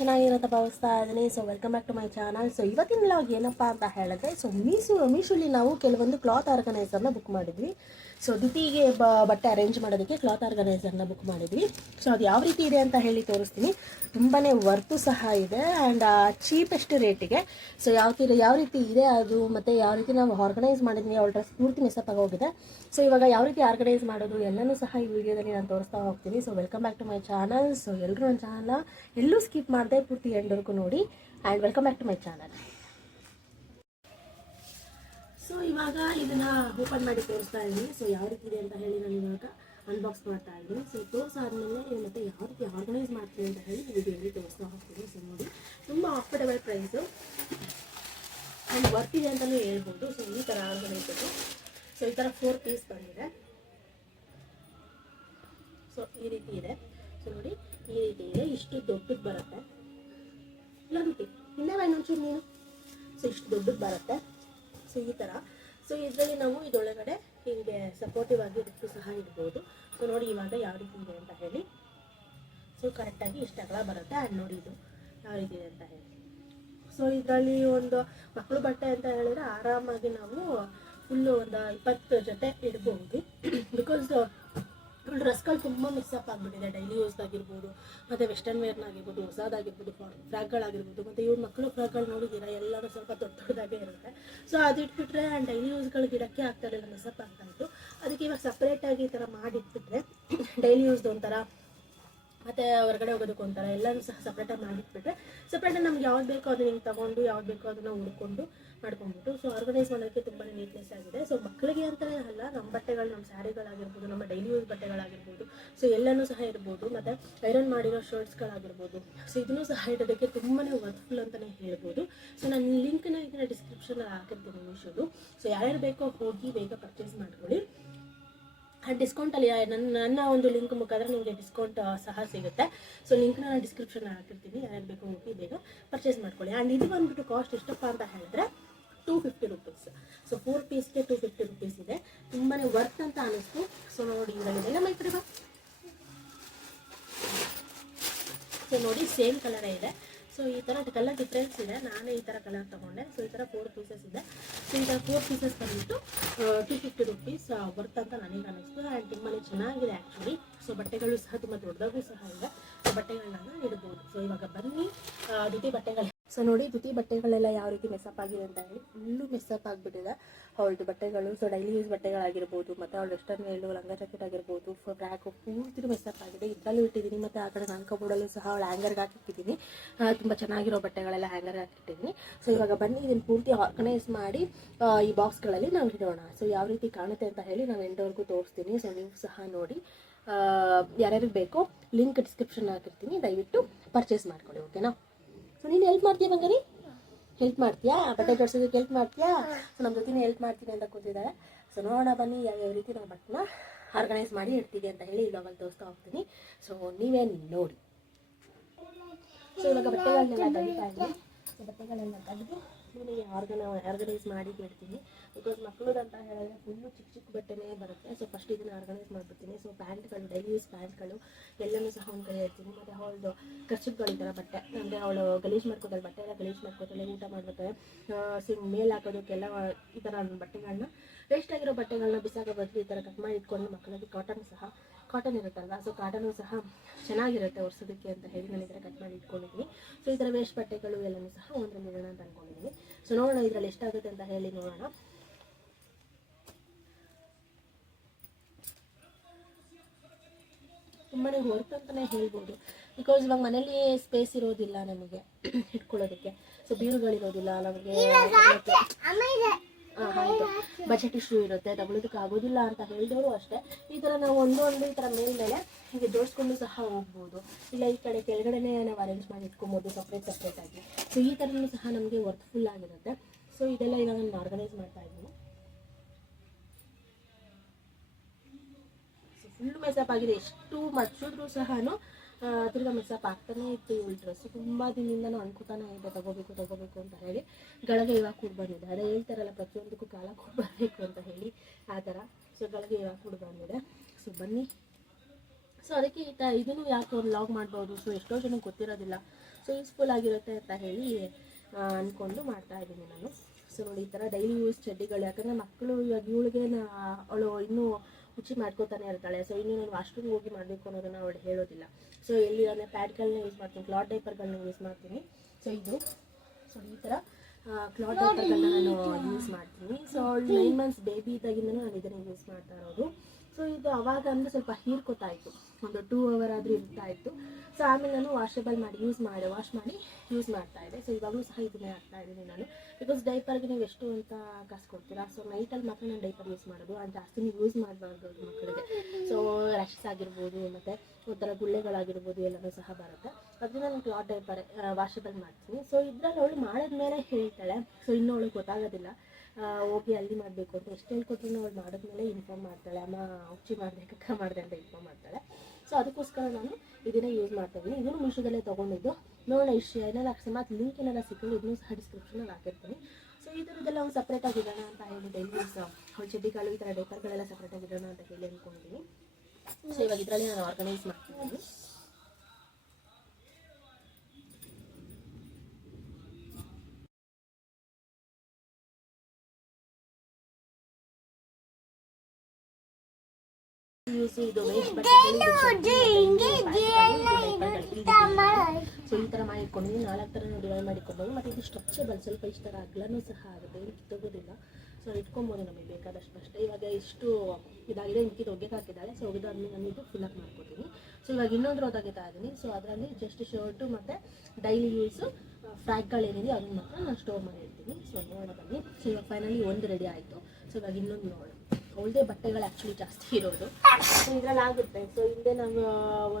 ಚೆನ್ನಾಗಿರುತ್ತೆ ಭಾವಿಸ್ತಾ ಇದ್ದೀನಿ. So welcome back to my channel. So ಇವತ್ತಿನ ವ್ಲಾಗ್ ಏನಪ್ಪ ಅಂತ ಹೇಳಿದ್ರೆ, ಸೊ ಮೀಶೋಲಿ ನಾವು ಕೆಲವೊಂದು ಕ್ಲಾತ್ ಆರ್ಗನೈಸರ್ನ ಬುಕ್ ಮಾಡಿದ್ವಿ. ಸೊ ದುತಿಗೆ ಬಟ್ಟೆ ಅರೇಂಜ್ ಮಾಡೋದಕ್ಕೆ ಕ್ಲಾತ್ ಆರ್ಗನೈಸರ್ನ ಬುಕ್ ಮಾಡಿದ್ವಿ. ಸೊ ಅದು ಯಾವ ರೀತಿ ಇದೆ ಅಂತ ಹೇಳಿ ತೋರಿಸ್ತೀನಿ. ತುಂಬಾ ವರ್ತು ಸಹ ಇದೆ ಆ್ಯಂಡ್ ಚೀಪೆಸ್ಟ್ ರೇಟಿಗೆ. ಸೊ ಯಾವ ರೀತಿ ಇದೆ ಅದು, ಮತ್ತು ಯಾವ ರೀತಿ ನಾವು ಆರ್ಗನೈಸ್ ಮಾಡಿದ್ವಿ, ಅವಳ ಡ್ರೆಸ್ ಪೂರ್ತಿ ಮಿಸ್ಅಪ್ ಆಗೋಗಿದೆ. ಸೊ ಇವಾಗ ಯಾವ ರೀತಿ ಆರ್ಗನೈಸ್ ಮಾಡೋದು ಎಲ್ಲನೂ ಸಹ ಈ ವಿಡಿಯೋದಲ್ಲಿ ನಾನು ತೋರಿಸ್ತಾ ಹೋಗ್ತೀನಿ. So welcome back to my channel. So ಎಲ್ಲರೂ ನನ್ನ ಚಾನಲ್ನ ಎಲ್ಲೂ ಸ್ಕಿಪ್ ಮಾಡದೆ ಪೂರ್ತಿ ಎಂಡ್ವರೆಗೂ ನೋಡಿ and welcome back to my channel. So ಇವಾಗ ಇದನ್ನು ಓಪನ್ ಮಾಡಿ ತೋರಿಸ್ತಾ ಇದ್ದೀನಿ. ಸೊ ಯಾವ ರೀತಿ ಇದೆ ಅಂತ ಹೇಳಿ ನಾನು ಇವಾಗ ಅನ್ಬಾಕ್ಸ್ ಮಾಡ್ತಾ ಇದ್ದೀನಿ. ಸೊ ತೋರಿಸಾದ್ಮೇಲೆ ಮತ್ತೆ ಯಾವ ರೀತಿ ಆರ್ಗನೈಸ್ ಮಾಡ್ತೀನಿ ಅಂತ ಹೇಳಿ ವಿಡಿಯೋದಲ್ಲಿ ತೋರಿಸ್ತಾ ಹೋಗ್ತೀನಿ. ಸೊ ನೋಡಿ, ತುಂಬ ಅಫೋರ್ಡೆಬಲ್ ಪ್ರೈಸು ಆ್ಯಂಡ್ ವರ್ತ್ ಇದೆ ಅಂತಲೂ ಹೇಳ್ಬೋದು. ಸೊ ಈ ಥರ ಆರ್ಗನೈಸರು. ಸೊ ಈ ಥರ 4 ಪೀಸ್ ಬಂದಿದೆ. ಸೊ ಈ ರೀತಿ ಇದೆ. ಸೊ ನೋಡಿ, ಈ ರೀತಿ ಇದೆ. ಇಷ್ಟು ದೊಡ್ಡದು ಬರುತ್ತೆ. ಇಲ್ಲ ರುಟಿ ಇನ್ನೇ ಇನ್ನೊಂಚೂರು ನೀನು. ಸೊ ಇಷ್ಟು ದೊಡ್ಡದು ಬರುತ್ತೆ. ಸೊ ಈ ಥರ. ಸೊ ಇದರಲ್ಲಿ ನಾವು ಇದರೊಳಗಡೆ ಹೀಗೆ ಸಪೋರ್ಟಿವ್ ಆಗಿ ಇಟ್ಟು ಸಹ ಇಡ್ಬೋದು. ಸೊ ನೋಡಿ ಇವಾಗ ಯಾವ ರೀತಿ ಇದೆ ಅಂತ ಹೇಳಿ. ಸೊ ಕರೆಕ್ಟಾಗಿ ಇಷ್ಟು ಅಗಲ ಬರುತ್ತೆ. ಆ್ಯಂಡ್ ನೋಡಿ ಇದು ಯಾವ ರೀತಿ ಇದೆ ಅಂತ ಹೇಳಿ. ಸೊ ಇದರಲ್ಲಿ ಒಂದು ಮಕ್ಕಳು ಬಟ್ಟೆ ಅಂತ ಹೇಳಿದ್ರೆ ಆರಾಮಾಗಿ ನಾವು ಫುಲ್ಲು ಒಂದು 20 ಜೊತೆ ಇಡ್ಬೋದು. ಬಿಕಾಸ್ ಡ್ರೆಸ್ಗಳು ತುಂಬ ಮಿಕ್ಸಪ್ ಆಗಿಬಿಟ್ಟಿದೆ. ಡೈಲಿ ಯೂಸ್ಗಾಗಿರ್ಬೋದು, ಮತ್ತು ವೆಸ್ಟರ್ನ್ ವೇರ್ನಾಗಿರ್ಬೋದು, ಹೊಸದಾಗಿರ್ಬೋದು, ಫ್ರಾಕ್ಗಳಾಗಿರ್ಬೋದು. ಮತ್ತು ಇವ್ರ ಮಕ್ಕಳು ಫ್ರಾಕ್ಗಳು ನೋಡಿದ್ದೀರಾ, ಎಲ್ಲರೂ ಸ್ವಲ್ಪ ದೊಡ್ಡದಾಗೇ ಇರುತ್ತೆ. ಸೊ ಅದು ಇಟ್ಬಿಟ್ರೆ ಡೈಲಿ ಯೂಸ್ಗಳಿಗೆ ಇಡೋಕ್ಕೆ ಆಗ್ತಾಯಿರಲಿಲ್ಲ, ಮಿಸ್ಅಪ್ ಆಗ್ತಾಯಿತ್ತು. ಅದಕ್ಕೆ ಇವಾಗ ಸಪ್ರೇಟಾಗಿ ಈ ಥರ ಮಾಡಿಟ್ಬಿಟ್ರೆ ಡೈಲಿ ಯೂಸ್ದು ಒಂಥರ, ಮತ್ತು ಹೊರಗಡೆ ಹೋಗೋದಕ್ಕೆ ಒಂಥರ ಎಲ್ಲನೂ ಸಹ ಸಪ್ರೇಟಾಗಿ ಮಾಡಿಟ್ಬಿಟ್ರೆ ಸಪ್ರೇಟಾಗಿ ನಮ್ಗೆ ಯಾವ್ದು ಬೇಕೋ ಅದನ್ನ ಹಿಂಗೆ ತೊಗೊಂಡು ಯಾವ್ದು ಬೇಕೋ ಅದನ್ನು ಹುಡ್ಕೊಂಡು ಮಾಡ್ಕೊಂಡ್ಬಿಟ್ಟು ಸೊ ಆರ್ಗನೈಸ್ ಮಾಡೋಕ್ಕೆ ತುಂಬಾ ನೀಟ್ನೆಸ್ ಆಗಿದೆ. ಸೊ ಮಕ್ಕಳಿಗೆ ಅಂತಲೇ ಅಲ್ಲ, ನಮ್ಮ ಬಟ್ಟೆಗಳು, ನಮ್ಮ ಸ್ಯಾರಿಗಳಾಗಿರ್ಬೋದು, ನಮ್ಮ ಡೈಲಿ ಯೂಸ್ ಬಟ್ಟೆಗಳಾಗಿರ್ಬೋದು, ಸೊ ಎಲ್ಲನೂ ಸಹ ಇರ್ಬೋದು. ಮತ್ತು ಐರನ್ ಮಾಡಿರೋ ಶರ್ಟ್ಸ್ಗಳಾಗಿರ್ಬೋದು. ಸೊ ಇದನ್ನು ಸಹ ಇಡೋದಕ್ಕೆ ತುಂಬಾ ವರ್ತ್ಫುಲ್ ಅಂತಲೇ ಹೇಳ್ಬೋದು. ಸೊ ನಾನು ಲಿಂಕ್ನ ಇದನ್ನು ಡಿಸ್ಕ್ರಿಪ್ಷನಲ್ಲಿ ಹಾಕಿರ್ತೀನಿ ಮೀಶೋದು. ಸೊ ಯಾರ್ಯಾರು ಬೇಕೋ ಹೋಗಿ ಬೇಗ ಪರ್ಚೇಸ್ ಮಾಡ್ಕೊಳ್ಳಿ. ಡಿಸ್ಕೌಂಟಲ್ಲಿ ನನ್ನ ಒಂದು ಲಿಂಕ್ ಮುಖಾಂತರ ನಿಮಗೆ ಡಿಸ್ಕೌಂಟ್ ಸಹ ಸಿಗುತ್ತೆ. ಸೊ ಲಿಂಕ್ನ ನಾನು ಡಿಸ್ಕ್ರಿಪ್ಷನ್ ಹಾಕಿರ್ತೀನಿ. ಯಾರು ಬೇಕು ಹೋಗಿ ಬೇಗ ಪರ್ಚೇಸ್ ಮಾಡ್ಕೊಳ್ಳಿ. ಆ್ಯಂಡ್ ಇದು ಬಂದುಬಿಟ್ಟು ಕಾಸ್ಟ್ ಎಷ್ಟಪ್ಪ ಅಂತ ಹೇಳಿದ್ರೆ 250 ರುಪೀಸ್. ಸೊ 4 ಪೀಸ್ಗೆ 250 ರುಪೀಸ್ ಇದೆ. ತುಂಬಾ ವರ್ತ್ ಅಂತ ಅನ್ನಿಸ್ತು. ಸೊ ನೋಡಿ ಇದರಲ್ಲಿ ನಮ್ಮ ಈ ಕಡೆ ಬಾ. ಸೊ ನೋಡಿ, ಸೇಮ್ ಕಲರೇ ಇದೆ. ಸೊ ಈ ಥರ ಕಲರ್ ಡಿಫ್ರೆನ್ಸ್ ಇದೆ. ನಾನೇ ಈ ಥರ ಕಲರ್ ತೊಗೊಂಡೆ. ಸೊ ಈ ಥರ 4 ಪೀಸಸ್ ಇದೆ. ಸೊ ಈ ಥರ 4 ಪೀಸಸ್ ಬಂದುಬಿಟ್ಟು 250 ರುಪೀಸ್ ವರ್ತ್ ಅಂತ ನನಗೆ ಅನ್ನಿಸ್ತು. ಆ್ಯಂಡ್ ತುಂಬಾ ಚೆನ್ನಾಗಿದೆ ಆ್ಯಕ್ಚುಲಿ. ಸೊ ಬಟ್ಟೆಗಳು ಸಹ ತುಂಬ ದೊಡ್ಡದಾಗೂ ಸಹ ಇದೆ. ಸೊ ಬಟ್ಟೆಗಳನ್ನ ಇಡ್ಬೋದು. ಸೊ ಇವಾಗ ಬನ್ನಿ ದುತಿ ಬಟ್ಟೆಗಳು. ಸೊ ನೋಡಿ, ದುತಿ ಬಟ್ಟೆಗಳೆಲ್ಲ ಯಾವ ರೀತಿ ಮೆಸ್ಅಪ್ ಆಗಿದೆ ಅಂತ ಹೇಳಿ. ಫುಲ್ಲು ಮೆಸ್ಅಪ್ ಆಗಿಬಿಟ್ಟಿದೆ ಅವಳದು ಬಟ್ಟೆಗಳು. ಸೊ ಡೈಲಿ ಯೂಸ್ ಬಟ್ಟೆಗಳಾಗಿರ್ಬೋದು, ಮತ್ತು ಅವಳು ವೆಸ್ಟರ್ನ್ ವೇರು, ಲಂಗ ಜಾಕೆಟ್ ಆಗಿರ್ಬೋದು, ಫ್ರಾಕು ಪೂರ್ತಿ ಮೆಸ್ಅಪ್ ಆಗಿದೆ. ಇದರಲ್ಲೂ ಇಟ್ಟಿದ್ದೀನಿ, ಮತ್ತು ಆ ಕಡೆ ನಾನು ಕಬೋರ್ಡಲ್ಲೂ ಸಹ ಅವಳು ಹ್ಯಾಂಗರ್ಗೆ ಹಾಕಿಟ್ಟಿದ್ದೀನಿ. ತುಂಬ ಚೆನ್ನಾಗಿರೋ ಬಟ್ಟೆಗಳೆಲ್ಲ ಹ್ಯಾಂಗರ್ಗೆ ಹಾಕಿಟ್ಟಿದ್ದೀನಿ. ಸೊ ಇವಾಗ ಬನ್ನಿ ಇದನ್ನು ಪೂರ್ತಿ ಆರ್ಗನೈಸ್ ಮಾಡಿ ಈ ಬಾಕ್ಸ್ಗಳಲ್ಲಿ ನಾವು ಇಡೋಣ. ಸೊ ಯಾವ ರೀತಿ ಕಾಣುತ್ತೆ ಅಂತ ಹೇಳಿ ನಾವು ಎಂಡವರೆಗೂ ತೋರಿಸ್ತೀನಿ. ಸೊ ನೀವು ಸಹ ನೋಡಿ, ಯಾರ್ಯಾರಿಗೆ ಬೇಕೋ ಲಿಂಕ್ ಡಿಸ್ಕ್ರಿಪ್ಷನ್ ಹಾಕಿರ್ತೀನಿ. ದಯವಿಟ್ಟು ಪರ್ಚೇಸ್ ಮಾಡ್ಕೊಳ್ಳಿ, ಓಕೆನಾ? ಸೊ ನೀನು ಹೆಲ್ಪ್ ಮಾಡ್ತೀಯ ಬಂಗಾರಿ? ಹೆಲ್ಪ್ ಮಾಡ್ತೀಯಾ? ಬಟ್ಟೆ ಜೋಡಿಸೋದಕ್ಕೆ ಹೆಲ್ಪ್ ಮಾಡ್ತೀಯಾ? ಸೊ ನಮ್ಮ ಜೊತೆ ಹೆಲ್ಪ್ ಮಾಡ್ತೀನಿ ಅಂತ ಕೂತಿದ್ದಾರೆ. ಸೊ ನೋಡೋಣ ಬನ್ನಿ ಯಾವ ರೀತಿ ನಾವು ಬಟ್ಟೆನ ಆರ್ಗನೈಸ್ ಮಾಡಿ ಇಡ್ತೀವಿ ಅಂತ ಹೇಳಿ ಇವಾಗಲ್ಲಿ ತೋರಿಸ್ತಾ ಹೋಗ್ತೀನಿ. ಸೊ ನೀವೇ ನೋಡಿ. ಸೊ ಇವಾಗ ಬಟ್ಟೆಗಳನ್ನೆಲ್ಲ ತೆಗಿತಾ ಇದ್ದೀನಿ. ಸೊ ಬಟ್ಟೆಗಳೆಲ್ಲ ತೆಗೆದು ನಿಮಗೆ ಆರ್ಗನೈಸ್ ಮಾಡಿ ಇಡ್ತೀನಿ. ಬಿಕಾಸ್ ಮಕ್ಕಳದಂತ ಹೇಳಿದ್ರೆ ಫುಲ್ಲು ಚಿಕ್ಕ ಚಿಕ್ಕ ಬಟ್ಟೆನೇ ಬರುತ್ತೆ. ಸೊ ಫಸ್ಟ್ ಇದನ್ನು ಆರ್ಗನೈಸ್ ಮಾಡಿಬಿಡ್ತೀನಿ. ಸೊ ಪ್ಯಾಂಟ್ಗಳು, ಡೈಲಿ ಯೂಸ್ ಪ್ಯಾಂಟ್ಗಳು ಎಲ್ಲನೂ ಸಹ ಒಂದು ಕಡೆ ಇಡ್ತೀನಿ. ಮತ್ತು ಅವಳದು ಖರ್ಚುಗಳು ಈ ಥರ ಬಟ್ಟೆ, ಅಂದರೆ ಅವಳು ಗಲೀಜು ಮಾಡ್ಕೋತಾಳೆ, ಬಟ್ಟೆ ಎಲ್ಲ ಗಲೀಜು ಮಾಡ್ಕೋತಾಳೆ, ಊಟ ಮಾಡ್ಬೇಕಾದ್ರೆ ಮೇಲೆ ಹಾಕೋದಕ್ಕೆಲ್ಲ ಈ ಥರ ಬಟ್ಟೆಗಳನ್ನ, ವೇಸ್ಟ್ ಆಗಿರೋ ಬಟ್ಟೆಗಳನ್ನ ಬಿಸಾಕೋ ಬದಲು ಈ ಥರ ಕಟ್ ಮಾಡಿ ಇಟ್ಕೊಂಡು ಮಕ್ಕಳಿಗೆ ಕಾಟನ್ ಇರುತ್ತಲ್ವ. ಸೊ ಕಾಟನು ಸಹ ಚೆನ್ನಾಗಿರುತ್ತೆ ಒರೆಸೋದಕ್ಕೆ ಅಂತ ಹೇಳಿ ನಾನು ಈ ಥರ ಕಟ್ ಮಾಡಿ ಇಟ್ಕೊಂಡಿದ್ದೀನಿ. ಸೊ ಈ ಥರ ವೇಸ್ಟ್ ಬಟ್ಟೆಗಳು ಎಲ್ಲನೂ ಸಹ ಒಂದರಲ್ಲಿ ಇಡೋಣ ಅಂತ ಅಂದ್ಕೊಂಡಿದ್ದೀನಿ. ಸೊ ನೋಡೋಣ ಇದರಲ್ಲಿ ಎಷ್ಟಾಗುತ್ತೆ ಅಂತ ಹೇಳಿ ನೋಡೋಣ. ತುಂಬಾ ವರ್ಕ್ ಅಂತಲೇ ಹೇಳ್ಬೋದು. ಬಿಕಾಸ್ ಇವಾಗ ಮನೇಲಿ ಸ್ಪೇಸ್ ಇರೋದಿಲ್ಲ ನಮಗೆ ಇಟ್ಕೊಳ್ಳೋದಕ್ಕೆ. ಸೊ ಬೀರುಗಳಿರೋದಿಲ್ಲ ನಮಗೆ, ಆಯಿತು ಬಜೆಟ್ ಇಶ್ಯೂ ಇರುತ್ತೆ, ತಗೊಳ್ಳೋದಕ್ಕೆ ಆಗೋದಿಲ್ಲ ಅಂತ ಹೇಳಿದವರು ಅಷ್ಟೇ. ಈ ಥರ ನಾವು ಒಂದು ಈ ಥರ ಮೇಲ್ಮೇಲೆ ಹೀಗೆ ಜೋಡಿಸ್ಕೊಂಡು ಸಹ ಹೋಗ್ಬೋದು. ಇಲ್ಲ ಈ ಕಡೆ ಕೆಳಗಡೆನೇ ನಾವು ಅರೇಂಜ್ ಮಾಡಿ ಇಟ್ಕೊಬೋದು ಸಪ್ರೇಟಾಗಿ. ಸೊ ಈ ಥರನೂ ಸಹ ನಮಗೆ ವರ್ತ್ಫುಲ್ ಆಗಿರುತ್ತೆ. ಸೊ ಇದೆಲ್ಲ ಇವಾಗ ನಾನು ಆರ್ಗನೈಸ್ ಮಾಡ್ತಾ ಇದ್ದೀನಿ. ಸೊ ಫುಲ್ಲು ಮೆಸಪ್ ಆಗಿದೆ. ಎಷ್ಟು ಮಡ್ಚಿದ್ರೂ ಸಹ ತಿರ್ಗಾ ಮೆಸಪ್ ಆಗ್ತಾನೆ ಇತ್ತು. ಈ ಡ್ರೆಸ್ ತುಂಬ ದಿನದಿಂದನೂ ಅನ್ಕೋತಾನೆ ಇದೆ ತಗೋಬೇಕು ಅಂತ ಹೇಳಿ. ಗಳಿಗೆ ಇವಾಗ ಕೂಡ ಬಂದಿದೆ. ಅದೇ ಹೇಳ್ತಾರಲ್ಲ, ಪ್ರತಿಯೊಂದಕ್ಕೂ ಕಾಲ ಕೂಡ ಬರಬೇಕು ಅಂತ ಹೇಳಿ, ಆ ಥರ. ಸೊ ಗಳಿಗೆ ಇವಾಗ ಕೂಡ ಬಂದಿದೆ. ಸೊ ಬನ್ನಿ. ಸೊ ಅದಕ್ಕೆ ಇದನ್ನು ಯಾಕೆ ಒಂದು ಲಾಗ್ ಮಾಡ್ಬೋದು. ಸೊ ಎಷ್ಟೋ ಜನಕ್ಕೆ ಗೊತ್ತಿರೋದಿಲ್ಲ. ಸೊ ಯೂಸ್ಫುಲ್ ಆಗಿರುತ್ತೆ ಅಂತ ಹೇಳಿ ಅಂದ್ಕೊಂಡು ಮಾಡ್ತಾಯಿದ್ದೀನಿ ನಾನು. ಸೊ ನೋಡಿ ಈ ಥರ ಡೈಲಿ ಯೂಸ್ ಚಡ್ಡಿಗಳು, ಯಾಕಂದರೆ ಮಕ್ಕಳು ಇವಾಗ ಇವಳಿಗೆ ಅವಳು ಇನ್ನೂ ಹುಚ್ಚಿ ಮಾಡ್ಕೋತಾನೆ ಇರ್ತಾಳೆ. ಸೊ ಇನ್ನೂ ನಾನು ವಾಶ್ರೂಮ್ಗೆ ಹೋಗಿ ಮಾಡಬೇಕು ಅನ್ನೋದನ್ನು ಅವಳು ಹೇಳೋದಿಲ್ಲ. ಸೊ ಇಲ್ಲಿ ನಾನು ಪ್ಯಾಡ್ಗಳನ್ನ ಯೂಸ್ ಮಾಡ್ತೀನಿ, ಕ್ಲಾತ್ ಡೈಪರ್ಗಳನ್ನ ಯೂಸ್ ಮಾಡ್ತೀನಿ. ಸೊ ಈ ಥರ ಕ್ಲಾತ್ ಡೈಪರ್ಗಳನ್ನ ನಾನು ಯೂಸ್ ಮಾಡ್ತೀನಿ. ಸೊ 9 ಮಂತ್ಸ್ ಬೇಬಿ ಇದ್ದಾಗಿಂದನೂ ನಾನು ಇದನ್ನು ಯೂಸ್ ಮಾಡ್ತಾ ಇರೋದು. ಸೊ ಇದು ಅವಾಗ ಅಂದರೆ ಸ್ವಲ್ಪ ಹೀರ್ಕೋತಾ ಇತ್ತು, ಒಂದು 2 hour ಆದರೂ ಇರ್ತಾ ಇತ್ತು. ಸೊ ಆಮೇಲೆ ನಾನು ವಾಶ್ ಮಾಡಿ ಯೂಸ್ ಮಾಡ್ತಾ ಇದ್ದೆ. ಸೊ ಇವಾಗಲೂ ಸಹ ಇದನ್ನೇ ಹಾಕ್ತಾ ಇದ್ದೀನಿ ನಾನು, ಬಿಕಾಸ್ ಡೈಪರ್ಗೆ ನೀವು ಎಷ್ಟು ಅಂತ ಕಾಸು ಕೊಡ್ತೀರಾ. ಸೊ ನೈಟಲ್ಲಿ ಮಾತ್ರ ನಾನು ಡೈಪರ್ ಯೂಸ್ ಮಾಡೋದು, ಅದು ಜಾಸ್ತಿ ನೀವು ಯೂಸ್ ಮಾಡಬಾರ್ದು ಮಕ್ಕಳಿಗೆ. ಸೊ ರ್ಯಾಷಸ್ ಆಗಿರ್ಬೋದು, ಮತ್ತು ಒಂಥರ ಗುಳ್ಳೆಗಳಾಗಿರ್ಬೋದು ಎಲ್ಲನೂ ಸಹ ಬರುತ್ತೆ. ಅದರಿಂದ ನಾನು ಕ್ಲಾತ್ ಡೈಪರ್ ವಾಷಬಲ್ ಮಾಡ್ತೀನಿ. ಸೊ ಇದರಲ್ಲಿ ಅವಳು ಮಾಡಿದ್ಮೇಲೆ ಹೇಳ್ತಾಳೆ. ಸೊ ಇನ್ನೂ ಅವಳು ಗೊತ್ತಾಗೋದಿಲ್ಲ ಹೋಗಿ ಅಲ್ಲಿ ಮಾಡಬೇಕು ಅಂತ. ಎಷ್ಟು ಹೇಳ್ಕೊಟ್ರು ಅವಳು ಮಾಡಿದ್ಮೇಲೆ ಇನ್ಫಾರ್ಮ್ ಮಾಡ್ತಾಳೆ, ಅಮ್ಮ ಹುಚ್ಚಿ ಮಾಡಿದೆ ಕಕ್ಕ ಮಾಡಿದೆ ಅಂತ ಇನ್ಫಾರ್ಮ್ ಮಾಡ್ತಾಳೆ. ಸೊ ಅದಕ್ಕೋಸ್ಕರ ನಾನು ಇದನ್ನೇ ಯೂಸ್ ಮಾಡ್ತಾಯಿದ್ದೀನಿ. ಇದನ್ನು ಮೀಶೋದಲ್ಲೇ ತೊಗೊಂಡಿದ್ದು. ನೋಡೋಣ ಇಷ್ಟು ಏನಾದ್ರು ಅಕಸ್ಮಾತ್ ಲಿಂಕ್ ಏನಾರು ಸಿಕ್ಕಿದ್ರೆ ಇದನ್ನು ಸಹ ಡಿಸ್ಕ್ರಿಪ್ಷನಲ್ಲಿ ಹಾಕಿರ್ತೀನಿ. ಸೊ ಇದರದ್ದೆಲ್ಲ ಒಂದು ಸಪ್ರೇಟಾಗಿ ಇಡೋಣ ಅಂತ ಹೇಳಿ ಡೈಲಿ ಯೂಸ್ ಚಡ್ಡಿಗಳು ಈ ಥರ ಡೈಪರ್ಗಳೆಲ್ಲ ಸಪ್ರೇಟಾಗಿ ಇಡೋಣ ಅಂತ ಹೇಳಿ ಅಂದ್ಕೊಂಡಿದ್ದೀನಿ. ಸೊ ಇವಾಗ ಇದರಲ್ಲಿ ನಾನು ಆರ್ಗನೈಸ್ ಮಾಡ್ತೀನಿ. ಇದು ವೇಸ್ಟ್ ಸೊ ಈ ಥರ ಮಾಡಿಟ್ಕೊಂಡಿದ್ದೀನಿ. 4 ಥರ ಡಿವೈಡ್ ಮಾಡಿಕೊಬೋದು. ಮತ್ತು ಇದು ಸ್ಟ್ರೆಚಬಲ್, ಸ್ವಲ್ಪ ಇಷ್ಟ ಥರ ಅಗ್ಲನೂ ಸಹ ಆಗುತ್ತೆ, ಏನು ಕಿತ್ತೋಗೋದಿಲ್ಲ. ಸೊ ಇಟ್ಕೊಬೋದು ನಮಗೆ ಬೇಕಾದಷ್ಟು ಅಷ್ಟೇ. ಇವಾಗ ಇಷ್ಟು ಇದಾಗಿದೆ, ಇಂಕಿದ್ದು ಒಗೆಗೆ ಹಾಕಿದ್ದಾಳೆ. ಸೊ ಒಗೆದಾದ್ಮೇಲೆ ನಾನು ಇದು ಫಿಲ್ ಅಪ್ ಮಾಡ್ಕೊತೀನಿ. ಸೊ ಇವಾಗ ಇನ್ನೊಂದು ರೋ ತೆಗಿತಾ ಇದ್ದೀನಿ. ಸೊ ಅದರಲ್ಲಿ ಜಸ್ಟ್ ಶರ್ಟು ಮತ್ತು ಡೈಲಿ ಯೂಸು ಫ್ರಾಕ್ಗಳೇನಿದೆ ಅದನ್ನು ಮಾತ್ರ ನಾನು ಸ್ಟೋರ್ ಮಾಡಿರ್ತೀನಿ. ಸೊ ನೋಡೋಣ ಬನ್ನಿ. ಸೊ ಇವಾಗ ಫೈನಲಿ ಒಂದು ರೆಡಿ ಆಯಿತು. ಸೊ ಇವಾಗ ಇನ್ನೊಂದು ನೋಡೋಣ. ಒಳ್ಳೆ ಬಟ್ಟೆಗಳು ಆ್ಯಕ್ಚುಲಿ ಜಾಸ್ತಿ ಇರೋದು. ಸೊ ಇದರಲ್ಲಿ ಆಗುತ್ತೆ. ಸೊ ಹಿಂದೆ ನಾವು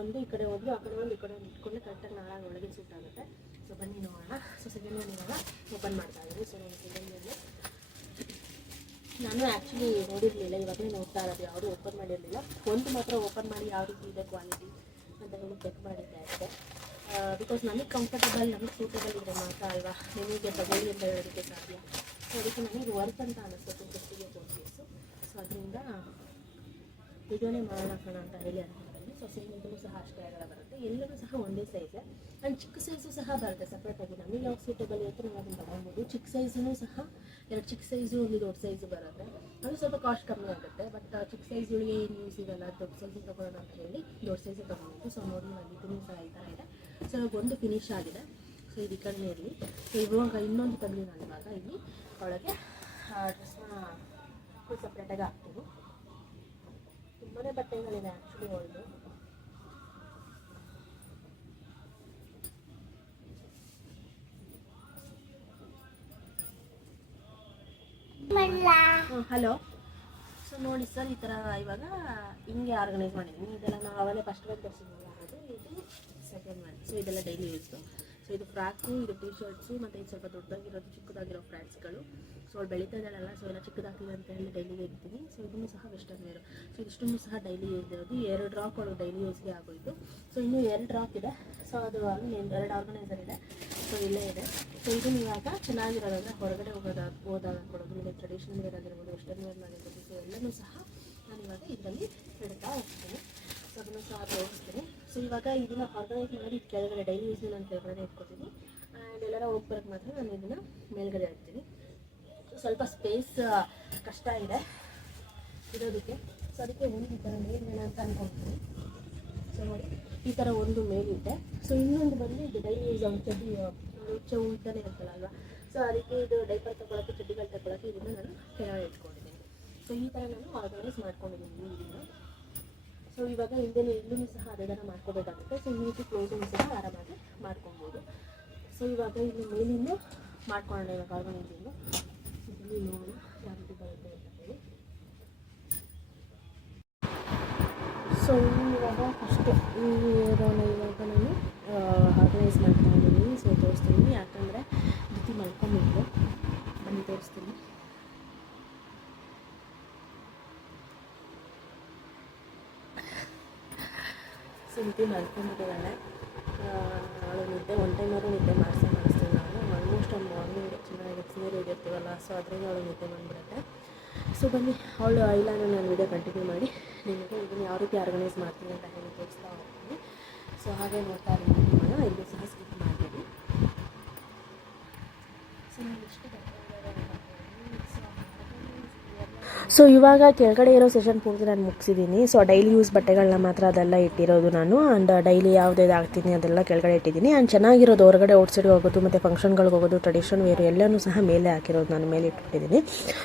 ಒಂದು ಈ ಕಡೆ ಒಂದು ಆ ಕಡೆ ಒಂದು ಈ ಕಡೆ ಒಂದು ಇಟ್ಕೊಂಡ್ರೆ ಕರೆಕ್ಟಾಗಿ ನಾಳೆ ಒಳಗೆ ಸೂಟ್ ಆಗುತ್ತೆ. ಸೊ ಬನ್ನಿ ನೋಡೋಣ. ಸೊ ಸೆಕೆಂಡ್ ಒನ್ ಇವಾಗ ಓಪನ್ ಮಾಡ್ತಾ ಇದ್ದೀನಿ. ಸೊ ನಾನು ಸೆಕೆಂಡ್ ಒನ್ ನಾನು ಆ್ಯಕ್ಚುಲಿ ನೋಡಿರಲಿಲ್ಲ, ಇವಾಗಲೇ ನೋಡ್ತಾ ಇರೋದು, ಯಾವುದು ಓಪನ್ ಮಾಡಿರಲಿಲ್ಲ. ಒಂದು ಮಾತ್ರ ಓಪನ್ ಮಾಡಿ ಯಾವ ರೀತಿ ಇದೆ ಕ್ವಾಲಿಟಿ ಅಂತ ಹೇಳಿ ಚೆಕ್ ಮಾಡಿದ್ದೆ ಅಷ್ಟೇ. ಬಿಕಾಸ್ ನನಗೆ ಕಂಫರ್ಟಬಲ್, ನಮಗೆ ಸೂಟಬಲ್ ಇದ್ದರೆ ಮಾತ್ರ ಅಲ್ವಾ ನಿಮಗೆ ತಗೊಳ್ಳಿ ಅಂತ ಹೇಳೋದಕ್ಕೆ ಸಾಧ್ಯ. ಸೊ ಅದಕ್ಕೆ ನನಗೆ ವರ್ಕ್ ಅಂತ ಅನ್ನಿಸ್ತು ಜಸ್ಟಿಗೆ ಪೀಸು. ಸೊ ಅದರಿಂದ ವಿಡಿಯೋನೇ ಮಾಡೋಣ ಅಂತ ಹೇಳಿ ಅಂದ್ಕೊಂಡಿದ್ದೀನಿ. ಸೊ ಸೇಮ್ ಇದೂ ಸಹ ಅಷ್ಟೇ ಆಗಲ್ಲ ಬರುತ್ತೆ, ಎಲ್ಲರೂ ಸಹ ಒಂದೇ ಸೈಜೇ. ಆ್ಯಂಡ್ ಚಿಕ್ಕ ಸೈಜು ಸಹ ಬರುತ್ತೆ ಸಪ್ರೇಟಾಗಿ. ನಮಗೆ ಯಾವ ಸೂಟಬಲ್ ಇರುತ್ತೆ ನಾವು ಅದನ್ನು ತೊಗೊಳ್ಬೋದು. ಚಿಕ್ಕ ಸೈಜೂ ಸಹ 2 ಚಿಕ್ಕ ಸೈಜು, ಒಂದು ದೊಡ್ಡ ಸೈಜು ಬರುತ್ತೆ. ಅದು ಸ್ವಲ್ಪ ಕಾಸ್ಟ್ ಕಮ್ಮಿ ಆಗುತ್ತೆ. ಬಟ್ ಚಿಕ್ಕ ಸೈಜುಗಳಿಗೆ ಏನು ಯೂಸ್ ಇರಲ್ಲ, ದೊಡ್ಡ ಸೈಜು ತೊಗೊಳ್ಳೋಣ ಅಂತ ಹೇಳಿ ದೊಡ್ಡ ಸೈಜು ತೊಗೊಂಡಿದ್ದು. ಸೊ ನೋಡಿ ಇವಾಗ ಇದೂ ಸಹ ಈ ಥರ ಇದೆ. ಸೊ ಇವಾಗ ಒಂದು ಫಿನಿಶ್ ಆಗಿದೆ. ಸೊ ಇದು ಈ ಕಡೆ ಇರಲಿ. ಸೊ ಇವಾಗ ಇನ್ನೊಂದು ತೆಗೆದು ನಾನು ಇವಾಗ ಇಲ್ಲಿ ಒಳಗೆ ಡ್ರೆಸ್ನ ಫುಲ್ ಸಪ್ರೇಟಾಗಿ ಹಾಕ್ತೀನಿ. ತುಂಬಾ ಬಟ್ಟೆಗಳಿದೆ ಆ್ಯಕ್ಚುಲಿ ಒಳ್ಳೆ. ಹಲೋ. ಸೊ ನೋಡಿ ಸರ್, ಈ ಥರ ಇವಾಗ ಹಿಂಗೆ ಆರ್ಗನೈಸ್ ಮಾಡಿದ್ದೀನಿ. ಇದೆಲ್ಲ ನಾವು ಅವಲೇ ಫಸ್ಟ್ ಒನ್ ತರಿಸಿದ್ವಲ್ಲ, ಅದು ಇದು ಸೆಕೆಂಡ್ ಒನ್. ಸೊ ಇದೆಲ್ಲ ಡೈಲಿ ಯೂಸ್ದು. ಸೊ ಇದು ಫ್ರಾಕು, ಇದು ಟೀ ಶರ್ಟ್ಸು, ಮತ್ತು ಇದು ಸ್ವಲ್ಪ ದೊಡ್ಡದಾಗಿರೋದು ಚಿಕ್ಕದಾಗಿರೋ ಫ್ರಾಕ್ಸ್ಗಳು. ಸೊ ಅವಳು ಬೆಳೀತಾ ಇದ್ದಾಳಲ್ಲ, ಸೊ ಎಲ್ಲ ಚಿಕ್ಕದಾಗ್ತಿದೆ ಅಂತ ಹೇಳಿ ಡೈಲಿಗೆ ಇರ್ತೀನಿ. ಸೊ ಇದನ್ನು ಸಹ ವೆಸ್ಟರ್ನ್ ವೇರು. ಸೊ ಇಷ್ಟನ್ನು ಸಹ ಡೈಲಿ ಯೂಸ್ ಇರೋದು. 2 ಡ್ರಾಪ್ ಅವಳು ಡೈಲಿ ಯೂಸ್ಗೆ ಆಗೋಯಿತು. ಸೊ ಇನ್ನೂ 2 ಡ್ರಾಪ್ ಇದೆ. ಸೊ ಅದು 2 ಆರ್ಗನೈಸರ್ ಇದೆ. ಸೊ ಇಲ್ಲೇ ಇದೆ. ಸೊ ಇದನ್ನು ಇವಾಗ ಚೆನ್ನಾಗಿರೋದಂದರೆ ಹೊರಗಡೆ ಹೋದಾಗ ಕೊಡೋದು, ನಿಮಗೆ ಟ್ರೆಡಿಷನಲ್ ವೇರ್ ಆಗಿರ್ಬೋದು, ವೆಸ್ಟರ್ನ್ ವೇರ್ ಆಗಿರ್ಬೋದು. ಸೊ ಎಲ್ಲನೂ ಸಹ ನಾನು ಇವಾಗ ಇದರಲ್ಲಿ ಇಡ್ತಾ ಹೋಗ್ತೀನಿ. ಸೊ ಅದನ್ನು ಸಹ ತೋರಿಸ್ತೀನಿ. ಸೊ ಇವಾಗ ಇದನ್ನು ಆರ್ಗನೈಸ್ ಮಾಡಿ ಕೆಳಗಡೆ ಡೈಲಿ ಯೂಸ್ ನಾನು ಕೆಳಗಡೆ ಇಟ್ಕೊತೀನಿ. ಆ್ಯಂಡ್ ಎಲ್ಲರ ಹೋಗ್ಬರೋಕ್ಕೆ ಮಾತ್ರ ನಾನು ಇದನ್ನು ಮೇಲ್ಗಡೆ ಇಡ್ತೀನಿ. ಸ್ವಲ್ಪ ಸ್ಪೇಸ್ ಕಷ್ಟ ಇದೆ ಇರೋದಕ್ಕೆ. ಸೊ ಅದಕ್ಕೆ ಒಂದು ಈ ಥರ ಮೇಲ್ಗಡೆ ಅಂತ ಅಂದ್ಕೊಳ್ತೀನಿ. ಸೊ ನೋಡಿ ಈ ಥರ ಒಂದು ಮೇಲಿದೆ. ಸೊ ಇನ್ನೊಂದು ಬಂದು ಇದು ಡೈಲಿ ಯೂಸ್ ಒಂದು ಚಡ್ಡಿ ಉಚ್ಚೆ ಉಳ್ತಾನೆ ಇರ್ತಲ್ಲ ಅಲ್ವಾ. ಸೊ ಅದಕ್ಕೆ ಇದು ಡೈಪರ್ ತಗೊಳ್ಳೋಕ್ಕೆ, ಚಡ್ಡಿಗಳು ತಗೊಳ್ಳೋಕ್ಕೆ ಇದನ್ನು ನಾನು ಕೆಳಗಡೆ ಇಟ್ಕೊಂಡಿದ್ದೀನಿ. ಸೊ ಈ ಥರ ನಾನು ಆರ್ಗನೈಸ್ ಮಾಡ್ಕೊಂಡಿದ್ದೀನಿ ಇದನ್ನು. ಸೊ ಇವಾಗ ಇಲ್ಲೂ ಸಹ ಅದೇ ಥರ ಮಾಡ್ಕೋಬೇಕಾಗುತ್ತೆ. ಸೊ ಈ ರೀತಿ ಕ್ಲೋಸಿಂಗ್ ಸಹ ಆರಾಮಾಗಿ ಮಾಡ್ಕೊಬೋದು. ಸೊ ಇವಾಗ ಇಲ್ಲಿ ಮೇಲಿಂದ ಮಾಡ್ಕೊಳ್ಳೋಣ ಇವಾಗ ಆರ್ಗನೈಸಿಂಗು. ಇಲ್ಲಿ ನೋಡೋಣ ಯಾವ ರೀತಿ ಬರುತ್ತೆ ಅಂತ ಹೇಳಿ. ಸೊ ಇವಾಗ ಫಸ್ಟ್ ಈ ರೋನ ಇವಾಗ ನಾನು ಆರ್ಗನೈಸ್ ಮಾಡ್ತಾ ಇದ್ದೀನಿ. ಸೊ ತೋರಿಸ್ತೀನಿ, ಯಾಕಂದರೆ ರೀತಿ ಮಾಡ್ಕೊಂಬಿಟ್ಟು ಬನ್ನಿ ತೋರಿಸ್ತೀನಿ. ಸಿಂಪಿ ಮಾಡ್ಕೊಂಡ್ಬಿಟ್ಟಿದ್ದಾಳೆ. ಅವಳು ನಿದ್ದೆ ಒನ್ ಟೈಮಾದ್ರು ನಿದ್ದೆ ಮಾಡಿಸ್ತೀನಿ ನಾನು. ಆಲ್ಮೋಸ್ಟ್ ಒಂದು ಮಾರ್ನಿಂಗ್ ಚೆನ್ನಾಗಿ ಸೀರೆ ಹೋಗಿರ್ತೀವಲ್ಲ, ಸೊ ಅದರಿಂದ ಅವಳು ನಿದ್ದೆ ಬಂದುಬಿಡುತ್ತೆ. ಸೊ ಬನ್ನಿ ಅವಳು ಇಲ್ಲ ನಾನು ವೀಡಿಯೋ ಕಂಟಿನ್ಯೂ ಮಾಡಿ ನಿಮಗೆ ಇದನ್ನು ಯಾವ ರೀತಿ ಆರ್ಗನೈಸ್ ಮಾಡ್ತೀನಿ ಅಂತ ಹೇಳಿ ತೋರಿಸ್ತಾ ಹೋಗ್ತೀನಿ. ಸೊ ಹಾಗೆ ನೋಡ್ತಾ ಇದ್ದೀನಿ, ಇಲ್ಲೂ ಸಹ ಸ್ಕಿಪ್ ಮಾಡಬೇಡಿ. ಸೊ ಇವಾಗ ಕೆಳಗಡೆ ಇರೋ ಸೆಷನ್ ಪೂರ್ತಿ ನಾನು ಮುಗಿಸಿದ್ದೀನಿ. ಸೊ ಡೈಲಿ ಯೂಸ್ ಬಟ್ಟೆಗಳನ್ನ ಮಾತ್ರ ಅದೆಲ್ಲ ಇಟ್ಟಿರೋದು ನಾನು. ಆ್ಯಂಡ್ ಡೈಲಿ ಯಾವುದೇದು ಹಾಕ್ತೀನಿ ಅದೆಲ್ಲ ಕೆಳಗಡೆ ಇಟ್ಟಿದ್ದೀನಿ. ಆ್ಯಂಡ್ ಚೆನ್ನಾಗಿರೋದು ಹೊರಗಡೆ ಔಟ್ಸೈಡ್ಗೆ ಹೋಗೋದು ಮತ್ತು ಫಂಕ್ಷನ್ಗಳಿಗೆ ಹೋಗೋದು ಟ್ರೆಡಿಷನ್ ವೇರು ಎಲ್ಲನೂ ಸಹ ಮೇಲೆ ಹಾಕಿರೋದು ನಾನು ಮೇಲೆ ಇಟ್ಬಿಟ್ಟಿದ್ದೀನಿ.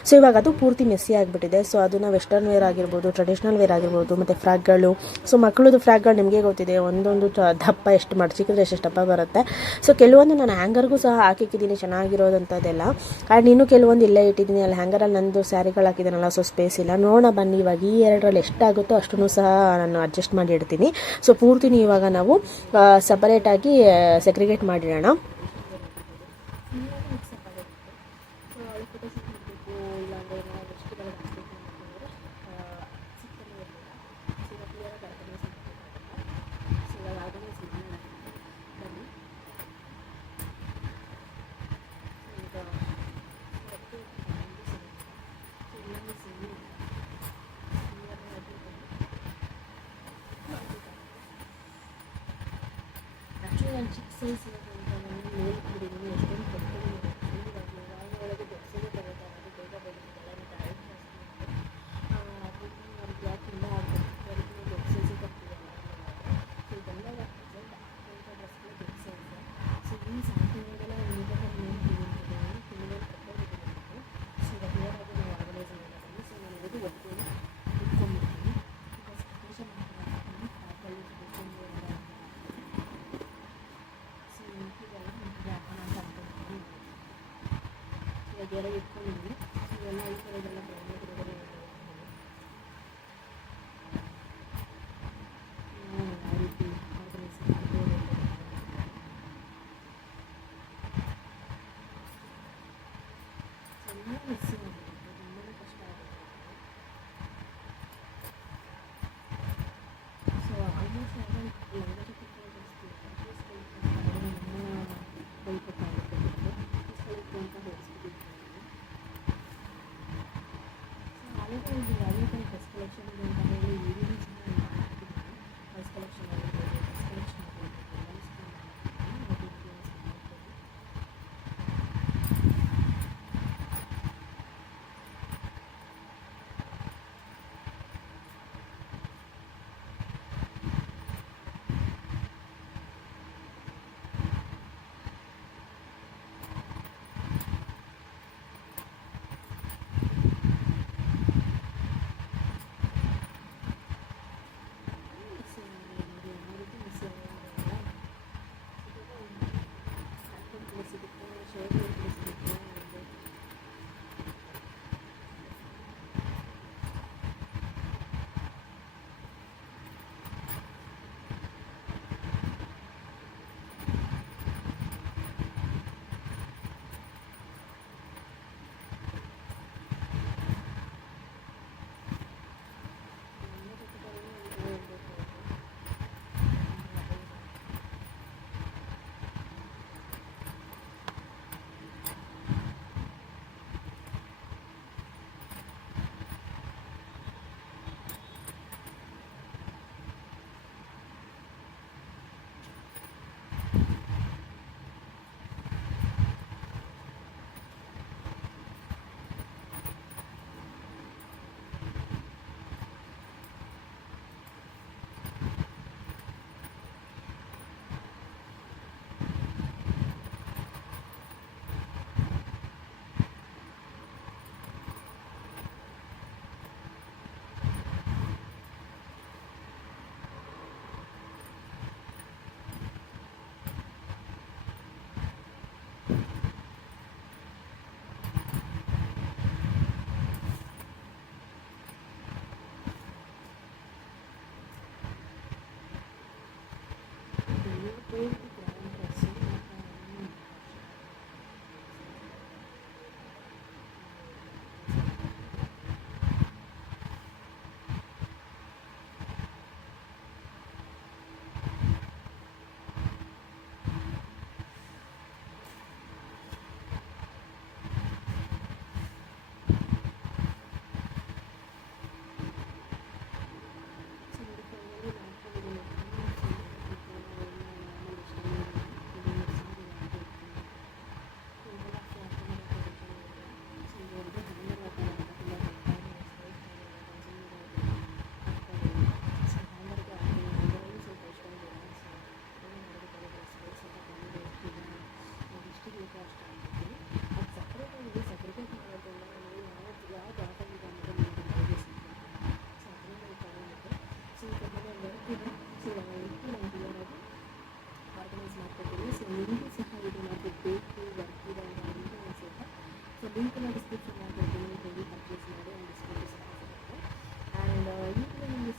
ಸೊ ಇವಾಗ ಅದು ಪೂರ್ತಿ ಮೆಸ್ಸಿ ಆಗಿಬಿಟ್ಟಿದೆ. ಸೊ ಅದನ್ನು ವೆಸ್ಟರ್ನ್ ವೇರ್ ಆಗಿರ್ಬೋದು, ಟ್ರೆಡಿಷ್ನಲ್ ವೇರ್ ಆಗಿರ್ಬೋದು, ಮತ್ತು ಫ್ರಾಕ್ಗಳು. ಸೊ ಮಕ್ಕಳದು ಫ್ರಾಕ್ಗಳು ನಿಮಗೆ ಗೊತ್ತಿದೆ, ಒಂದೊಂದು ದಪ್ಪ ಎಷ್ಟು ಮಡಚಿಕಿದ್ರೆ ಎಷ್ಟು ದಪ್ಪ ಬರುತ್ತೆ. ಸೊ ಕೆಲವೊಂದು ನಾನು ಹ್ಯಾಂಗರ್ಗೂ ಸಹ ಹಾಕಿದ್ದೀನಿ ಚೆನ್ನಾಗಿರೋದಂಥದ್ದೆಲ್ಲ. ಆ್ಯಂಡ್ ಇನ್ನೂ ಕೆಲವೊಂದು ಇಲ್ಲೇ ಇಟ್ಟಿದ್ದೀನಿ. ಅಲ್ಲಿ ಹ್ಯಾಂಗರಲ್ಲಿ ನಂದು ಸ್ಯಾರಿಗಳು ಹಾಕಿದ್ದೀನಲ್ಲ, ಸೊ ಸ್ಪೇಸ್ ಇಲ್ಲ. ನೋಡೋಣ ಬನ್ನಿ ಇವಾಗ ಈ ಎರಡರಲ್ಲಿ ಎಷ್ಟಾಗುತ್ತೋ ಅಷ್ಟನ್ನು ಸಹ ನಾನು ಅಡ್ಜಸ್ಟ್ ಮಾಡಿ ಇಡ್ತೀನಿ. ಸೊ ಪೂರ್ತಿನಿ ಇವಾಗ ನಾವು ಸಪರೇಟಾಗಿ ಸೆಗ್ರಿಗೇಟ್ ಮಾಡಿಡೋಣ. ನಾನು ಚಿಕ್ಕ ಸೈಜ್ ಮೇಲೆ ಬಿಟ್ಟಿದ್ದೀನಿ, ಎಷ್ಟೊಂದು ಕೊಡ್ತೀನಿ ಒಳಗೆ ದೊಡ್ಡದೇ ಬರುತ್ತೆ, ಅದು ಬೇಗ ಬೆಳೀತಿಲ್ಲ, ಮತ್ತು ಹೈಟ್ ಜಾಸ್ತಿ ಅದಕ್ಕೆ ಯಾಕೆ ಇಲ್ಲ ಆಗ್ಬಿಟ್ಟು ಅದಕ್ಕೆ ದೊಡ್ಡ ಸೈಜೇ ಬರ್ತೀವಲ್ಲ. ಸೊ ಇದೆಲ್ಲ ಪ್ರೆಸೆಂಟ್ ಹಾಕುವಂಥ ಡ್ರೆಸ್ಗಳು ದೊಡ್ಡ ಸೈಜ್. ಸೊ ಈ ಸಾಕಿನಾಗೆಲ್ಲ ನೀಟಾಗಿ ನೋಡ್ತೀನಿ ತಿಂಗಳು ಕಟ್ಕೊಂಡಿದ್ದೀನಿ. ಸೊ ಇವಾಗ ಕ್ಲಿಯರಾಗಿ ನಾವು ಆರ್ಗನೈಸ್ ಮಾಡೋದನ್ನು ಸೊ ನಾನು ಇದು ಒಟ್ಟಿಗೆ ಇಟ್ಕೊಂಡ್ಬಿಡ್ತೀನಿ. ಬಿಕಾಸ್ ಪ್ರಪರೇಷನ್ ಮಾಡ್ತೀನಿ ಫ್ರಾಕಲ್ಲಿ ಟ್ರೆಡಿಷನ್ ಎಲ್ಲ ಇವಾಗ ಇಟ್ಕೊಂಡಿದ್ದೀನಿ. ಇವೆಲ್ಲ ಈ ಥರದ್ದೆಲ್ಲ ಬ್ರ್ಯಾಂಡೆಡ್ ಯಾವ ರೀತಿ ಆರ್ಗನೈಸ್ ಮಾಡ್ಬೋದು ತುಂಬ ಮಿಸ್ಸಿ ಆಗುತ್ತೆ, ತುಂಬಾ ಕಷ್ಟ ಆಗುತ್ತೆ. ಸೊ ಆಲ್ಮೋಸ್ಟ್ ಎಲ್ಲ ಲಂಗ ಜೊತೆ ಜಾಸ್ತಿ ನಮ್ಮ ಬೈಬೇಕಾಗುತ್ತೆ ಅಂತ ಹೊರಿಸ್ಬಿಟ್ಟಿದ್ದೀನಿ. ಲಿಂಕ್ನ ಡಿಸ್ಕ್ರಿಪ್ಷನ್ ಆಗಿರ್ತೀನಿ, ಹೋಗಿ ಪರ್ಚೇಸ್ ಮಾಡಿ. ಆ್ಯಂಡ್ ಡಿಸ್ಕೌಂಟ್ ಸಿಗುತ್ತೆ. ಆ್ಯಂಡ್ ಈಗಲೇ ನಿಮಗೆ